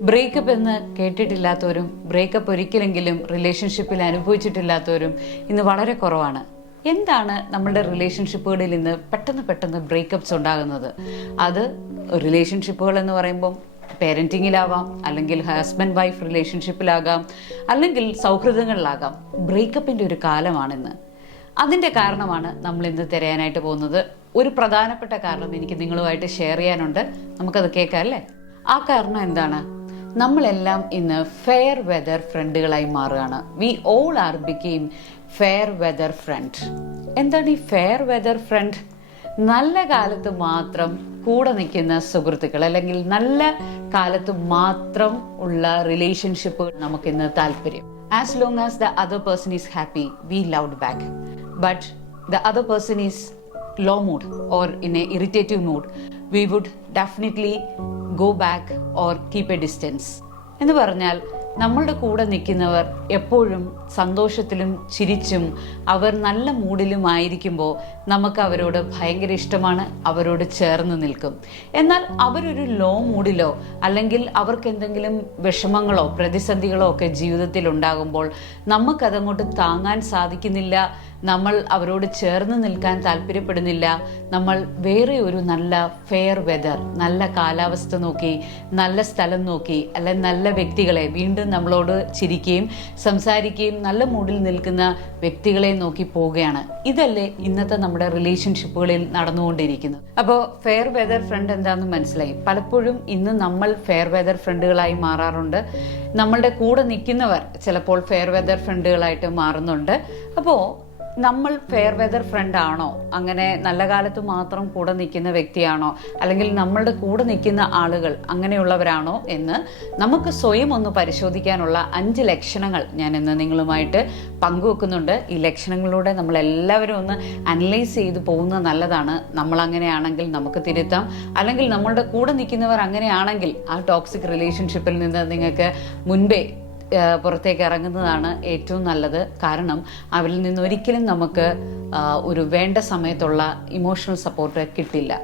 Breakup എന്ന് കേട്ടിട്ടില്ലാത്തവരും breakup ഒരിക്കലെങ്കിലും റിലേഷൻഷിപ്പിൽ അനുഭവിച്ചിട്ടില്ലാത്തവരും ഇന്ന് വളരെ കുറവാണ്. എന്താണ് നമ്മുടെ റിലേഷൻഷിപ്പുകളിൽ ഇന്ന് പെട്ടെന്ന് പെട്ടെന്ന് ബ്രേക്കപ്സ് ഉണ്ടാകുന്നത്? അത് റിലേഷൻഷിപ്പുകൾ എന്ന് പറയുമ്പം പേരന്റിങ്ങിലാവാം അല്ലെങ്കിൽ ഹസ്ബൻഡ് വൈഫ് റിലേഷൻഷിപ്പിലാകാം അല്ലെങ്കിൽ സൗഹൃദങ്ങളിലാകാം. ബ്രേക്കപ്പിന്റെ ഒരു കാലമാണിന്ന് അതിന്റെ കാരണമാണ് നമ്മൾ ഇന്ന് തിരയാനായിട്ട് പോകുന്നത്. ഒരു പ്രധാനപ്പെട്ട കാരണം എനിക്ക് നിങ്ങളുമായിട്ട് ഷെയർ ചെയ്യാനുണ്ട്. നമുക്കത് കേൾക്കാം അല്ലേ? ആ കാരണം എന്താണ്? നമ്മളെല്ലാം ഇന്ന് ഫെയർ വെതർ ഫ്രണ്ടുകളായി മാറുകയാണ്. We all are became fair weather friend എന്താണ് ഈ ഫെയർ വെതർ ഫ്രണ്ട് നല്ല കാലത്ത് മാത്രം കൂടെ നിൽക്കുന്ന സുഹൃത്തുക്കൾ അല്ലെങ്കിൽ നല്ല കാലത്ത് മാത്രം ഉള്ള റിലേഷൻഷിപ്പ് നമുക്കിന്ന് താല്പര്യം. As long as the other person is happy we love back but the other person is low mood or in a irritative mood we would definitely go back or keep a distance. എന്ന് പറഞ്ഞാൽ നമ്മളുടെ കൂടെ നിൽക്കുന്നവർ എപ്പോഴും സന്തോഷത്തിലും ചിരിച്ചും അവർ നല്ല മൂഡിലും ആയിരിക്കുമ്പോൾ നമുക്ക് അവരോട് ഭയങ്കര ഇഷ്ടമാണ് അവരോട് ചേർന്ന് നിൽക്കും. എന്നാൽ അവരൊരു ലോ മൂഡിലോ അല്ലെങ്കിൽ അവർക്ക് എന്തെങ്കിലും വിഷമങ്ങളോ പ്രതിസന്ധികളോ ഒക്കെ ജീവിതത്തിൽ ഉണ്ടാകുമ്പോൾ നമുക്കതങ്ങോട്ട് താങ്ങാൻ സാധിക്കുന്നില്ല നമ്മൾ അവരോട് ചേർന്ന് നിൽക്കാൻ താല്പര്യപ്പെടുന്നില്ല നമ്മൾ വേറെ ഒരു നല്ല ഫെയർ വെതർ നല്ല കാലാവസ്ഥ നോക്കി നല്ല സ്ഥലം നോക്കി അല്ലെ നല്ല വ്യക്തികളെ വീണ്ടും നമ്മളോട് ചിരിക്കുകയും സംസാരിക്കുകയും നല്ല മൂഡിൽ നിൽക്കുന്ന വ്യക്തികളെ നോക്കി പോവുകയാണ്. ഇതല്ലേ ഇന്നത്തെ നമ്മുടെ റിലേഷൻഷിപ്പുകളിൽ നടന്നുകൊണ്ടിരിക്കുന്നത്. അപ്പോൾ ഫെയർ വെതർ ഫ്രണ്ട് എന്താണെന്ന് മനസ്സിലായി. പലപ്പോഴും ഇന്ന് നമ്മൾ ഫെയർ വെതർ ഫ്രണ്ടുകളായി മാറാറുണ്ട്. നമ്മളുടെ കൂടെ നിൽക്കുന്നവർ ചിലപ്പോൾ ഫെയർ വെതർ ഫ്രണ്ടുകളായിട്ട് മാറുന്നുണ്ട്. അപ്പോൾ നമ്മൾ ഫെയർ വെതർ ഫ്രണ്ട് ആണോ? അങ്ങനെ നല്ല കാലത്ത് മാത്രം കൂടെ നിൽക്കുന്ന വ്യക്തിയാണോ? അല്ലെങ്കിൽ നമ്മളുടെ കൂടെ നിൽക്കുന്ന ആളുകൾ അങ്ങനെയുള്ളവരാണോ എന്ന് നമുക്ക് സ്വയം ഒന്ന് പരിശോധിക്കാനുള്ള അഞ്ച് ലക്ഷണങ്ങൾ ഞാൻ ഇന്ന് നിങ്ങളുമായിട്ട് പങ്കുവെക്കുന്നുണ്ട്. ഈ ലക്ഷണങ്ങളിലൂടെ നമ്മൾ എല്ലാവരും ഒന്ന് അനലൈസ് ചെയ്ത് പോകുന്നത് നല്ലതാണ്. നമ്മൾ അങ്ങനെയാണെങ്കിൽ നമുക്ക് തിരുത്താം. അല്ലെങ്കിൽ നമ്മളുടെ കൂടെ നിൽക്കുന്നവർ അങ്ങനെയാണെങ്കിൽ ആ ടോക്സിക് റിലേഷൻഷിപ്പിൽ നിന്ന് നിങ്ങൾക്ക് മുൻപേ പുറത്തേക്ക് ഇറങ്ങുന്നതാണ് ഏറ്റവും നല്ലത്. കാരണം അവരിൽ നിന്ന് ഒരിക്കലും നമുക്ക് ഒരു വേണ്ട സമയത്തുള്ള ഇമോഷണൽ സപ്പോർട്ട് കിട്ടില്ല.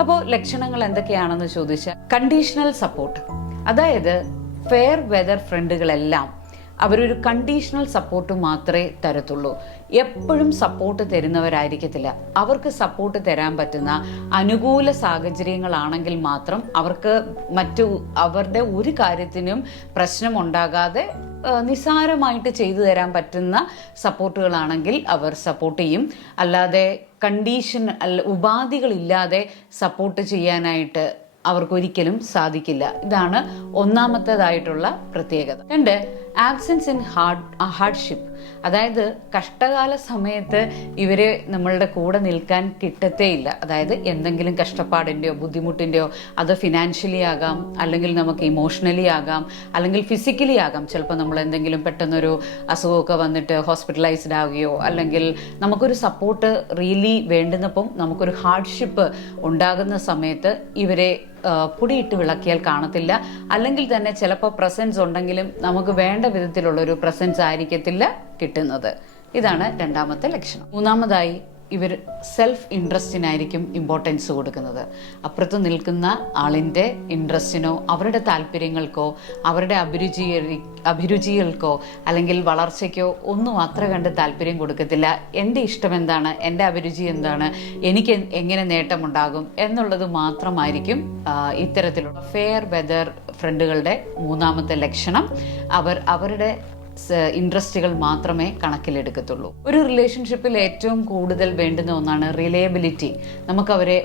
അപ്പോൾ ലക്ഷണങ്ങൾ എന്തൊക്കെയാണെന്ന് ചോദിച്ചാൽ കണ്ടീഷണൽ സപ്പോർട്ട് അതായത് ഫെയർ വെതർ ഫ്രണ്ടുകളെല്ലാം അവരൊരു കണ്ടീഷണൽ സപ്പോർട്ട് മാത്രമേ തരത്തുള്ളൂ. എപ്പോഴും സപ്പോർട്ട് തരുന്നവരായിരിക്കത്തില്ല. അവർക്ക് സപ്പോർട്ട് തരാൻ പറ്റുന്ന അനുകൂല സാഹചര്യങ്ങളാണെങ്കിൽ മാത്രം അവർക്ക് മറ്റു അവരുടെ ഒരു കാര്യത്തിനും പ്രശ്നമുണ്ടാകാതെ ആ, നിസ്സാരമായിട്ട് ചെയ്തു തരാൻ പറ്റുന്ന സപ്പോർട്ടുകളാണെങ്കിൽ അവർ സപ്പോർട്ട് ചെയ്യും. അല്ലാതെ കണ്ടീഷൻ അല്ല ഉപാധികളില്ലാതെ സപ്പോർട്ട് ചെയ്യാനായിട്ട് അവർക്കൊരിക്കലും സാധിക്കില്ല. ഇതാണ് ഒന്നാമത്തേതായിട്ടുള്ള പ്രത്യേകത. രണ്ട് ആബ്സെൻസ് ഇൻ ഹാർഡ് ഹാർഡ്ഷിപ്പ് അതായത് കഷ്ടകാല സമയത്ത് ഇവരെ നമ്മളുടെ കൂടെ നിൽക്കാൻ കിട്ടത്തേയില്ല. അതായത് എന്തെങ്കിലും കഷ്ടപ്പാടിന്റെയോ ബുദ്ധിമുട്ടിന്റെയോ അത് ഫിനാൻഷ്യലി ആകാം അല്ലെങ്കിൽ നമുക്ക് ഇമോഷണലി ആകാം അല്ലെങ്കിൽ ഫിസിക്കലി ആകാം. ചിലപ്പോൾ നമ്മൾ എന്തെങ്കിലും പെട്ടെന്നൊരു അസുഖമൊക്കെ വന്നിട്ട് ഹോസ്പിറ്റലൈസ്ഡ് ആവുകയോ അല്ലെങ്കിൽ നമുക്കൊരു സപ്പോർട്ട് റിയലി വേണ്ടുന്നപ്പം നമുക്കൊരു ഹാർഡ്ഷിപ്പ് ഉണ്ടാകുന്ന സമയത്ത് ഇവരെ പൊടിയിട്ട് വിളക്കിയാൽ കാണത്തില്ല. അല്ലെങ്കിൽ തന്നെ ചിലപ്പോൾ പ്രസൻസ് ഉണ്ടെങ്കിലും നമുക്ക് വേണ്ട വിധത്തിലുള്ള ഒരു പ്രസൻസ് ആയിരിക്കത്തില്ല കിട്ടുന്നത്. ഇതാണ് രണ്ടാമത്തെ ലക്ഷണം. മൂന്നാമതായി ഇവർ സെൽഫ് ഇൻട്രസ്റ്റിനായിരിക്കും ഇമ്പോർട്ടൻസ് കൊടുക്കുന്നത്. അപ്പുറത്ത് നിൽക്കുന്ന ആളിന്റെ ഇൻട്രസ്റ്റിനോ അവരുടെ താല്പര്യങ്ങൾക്കോ അവരുടെ അഭിരുചി അഭിരുചികൾക്കോ അല്ലെങ്കിൽ വളർച്ചയ്ക്കോ ഒന്നും അത്ര കണ്ട് താല്പര്യം കൊടുക്കത്തില്ല. എന്റെ ഇഷ്ടം എന്താണ്? എന്റെ അഭിരുചി എന്താണ്? എനിക്ക് എങ്ങനെ നേട്ടമുണ്ടാകും? എന്നുള്ളത് മാത്രമായിരിക്കും ഇത്തരത്തിലുള്ള ഫെയർ വെതർ ഫ്രണ്ടുകളുടെ മൂന്നാമത്തെ ലക്ഷണം. അവർ അവരുടെ ഇൻട്രസ്റ്റുകൾ മാത്രമേ കണക്കിലെടുക്കത്തുള്ളൂ. ഒരു റിലേഷൻഷിപ്പിൽ ഏറ്റവും കൂടുതൽ വേണ്ടുന്ന ഒന്നാണ് റിലയബിലിറ്റി. നമുക്കവരെ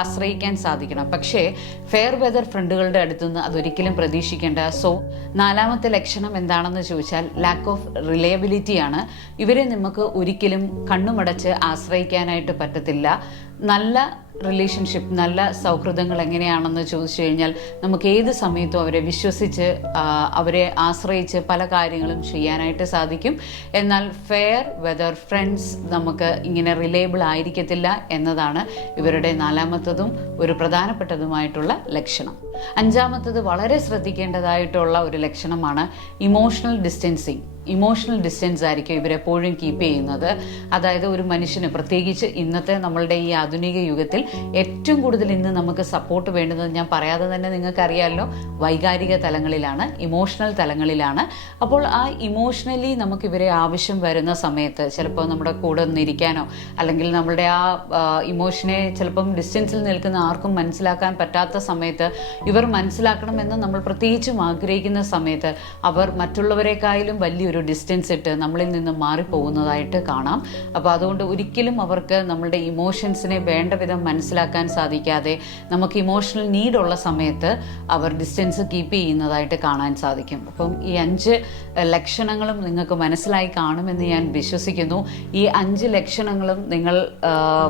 ആശ്രയിക്കാൻ സാധിക്കണം. പക്ഷേ ഫെയർ വെതർ ഫ്രണ്ടുകളുടെ അടുത്തുനിന്ന് അതൊരിക്കലും പ്രതീക്ഷിക്കേണ്ട. സോ നാലാമത്തെ ലക്ഷണം എന്താണെന്ന് ചോദിച്ചാൽ ലാക്ക് ഓഫ് റിലയബിലിറ്റിയാണ് ഇവരെ നമുക്ക് ഒരിക്കലും കണ്ണുമടച്ച് ആശ്രയിക്കാനായിട്ട് പറ്റത്തില്ല. നല്ല റിലേഷൻഷിപ്പ് നല്ല സൗഹൃദങ്ങൾ എങ്ങനെയാണെന്ന് ചോദിച്ചു കഴിഞ്ഞാൽ നമുക്ക് ഏത് സമയത്തും അവരെ വിശ്വസിച്ച് അവരെ ആശ്രയിച്ച് പല കാര്യങ്ങളും ചെയ്യാനായിട്ട് സാധിക്കും. എന്നാൽ ഫെയർ വെതർ ഫ്രണ്ട്സ് നമുക്ക് ഇങ്ങനെ റിലേബിൾ ആയിരിക്കത്തില്ല എന്നതാണ് ഇവരുടെ നാലാമത്തതും ഒരു പ്രധാനപ്പെട്ടതുമായിട്ടുള്ള ലക്ഷണം. അഞ്ചാമത്തത് വളരെ ശ്രദ്ധിക്കേണ്ടതായിട്ടുള്ള ഒരു ലക്ഷണമാണ് ഇമോഷണൽ ഡിസ്റ്റൻസിങ് ഇമോഷണൽ ഡിസ്റ്റൻസ് ആയിരിക്കും ഇവരെപ്പോഴും കീപ്പ് ചെയ്യുന്നത്. അതായത് ഒരു മനുഷ്യന് പ്രത്യേകിച്ച് ഇന്നത്തെ നമ്മളുടെ ഈ ആധുനിക യുഗത്തിൽ ഏറ്റവും കൂടുതൽ ഇന്ന് നമുക്ക് സപ്പോർട്ട് വേണ്ടുന്നത് ഞാൻ പറയാതെ തന്നെ നിങ്ങൾക്കറിയാമല്ലോ വൈകാരിക തലങ്ങളിലാണ് ഇമോഷണൽ തലങ്ങളിലാണ്. അപ്പോൾ ആ ഇമോഷണലി നമുക്ക് ഇവരെ ആവശ്യം വരുന്ന സമയത്ത് ചിലപ്പോൾ നമ്മുടെ കൂടെ നിന്നിരിക്കാനോ അല്ലെങ്കിൽ നമ്മളുടെ ആ ഇമോഷനെ ചിലപ്പം ഡിസ്റ്റൻസിൽ നിൽക്കുന്ന ആർക്കും മനസ്സിലാക്കാൻ പറ്റാത്ത സമയത്ത് ഇവർ മനസ്സിലാക്കണമെന്ന് നമ്മൾ പ്രത്യേകിച്ചും ആഗ്രഹിക്കുന്ന സമയത്ത് അവർ മറ്റുള്ളവരെക്കാളും വലിയൊരു ഡിസ്റ്റൻസ് ഇട്ട് നമ്മളിൽ നിന്ന് മാറിപ്പോകുന്നതായിട്ട് കാണാം. അപ്പോൾ അതുകൊണ്ട് ഒരിക്കലും അവർക്ക് നമ്മളുടെ ഇമോഷൻസിനെ വേണ്ട വിധം മനസ്സിലാക്കാൻ സാധിക്കാതെ നമുക്ക് ഇമോഷണൽ നീഡുള്ള സമയത്ത് അവർ ഡിസ്റ്റൻസ് കീപ്പ് ചെയ്യുന്നതായിട്ട് കാണാൻ സാധിക്കും. അപ്പം ഈ അഞ്ച് ലക്ഷണങ്ങളും നിങ്ങൾക്ക് മനസ്സിലായി കാണുമെന്ന് ഞാൻ വിശ്വസിക്കുന്നു. ഈ അഞ്ച് ലക്ഷണങ്ങളും നിങ്ങൾ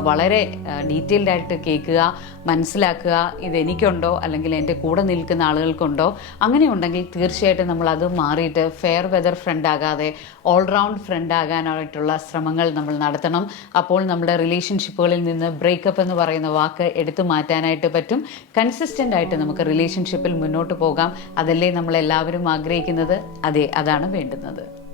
വളരെ ഡീറ്റെയിൽഡായിട്ട് കേൾക്കുക. മനസ്സിലാക്കുക ഇതെനിക്കുണ്ടോ അല്ലെങ്കിൽ എന്റെ കൂടെ നിൽക്കുന്ന ആളുകൾക്കുണ്ടോ അങ്ങനെ ഉണ്ടെങ്കിൽ തീർച്ചയായിട്ടും നമ്മൾ അത് മാറിയിട്ട് ഫെയർ വെതർ ഫ്രണ്ട് ആകാതെ ഓൾറൗണ്ട് ഫ്രണ്ട് ആകാനായിട്ടുള്ള ശ്രമങ്ങൾ നമ്മൾ നടത്തണം. അപ്പോൾ നമ്മുടെ റിലേഷൻഷിപ്പുകളിൽ നിന്ന് ബ്രേക്കപ്പ് എന്ന് പറയുന്ന വാക്ക് എടുത്തു മാറ്റാനായിട്ട് പറ്റും. കൺസിസ്റ്റന്റ് ആയിട്ട് നമുക്ക് റിലേഷൻഷിപ്പിൽ മുന്നോട്ട് പോകാം. അതല്ലേ നമ്മൾ എല്ലാവരും ആഗ്രഹിക്കുന്നത്? അതെ അതാണ് വേണ്ടുന്നത്.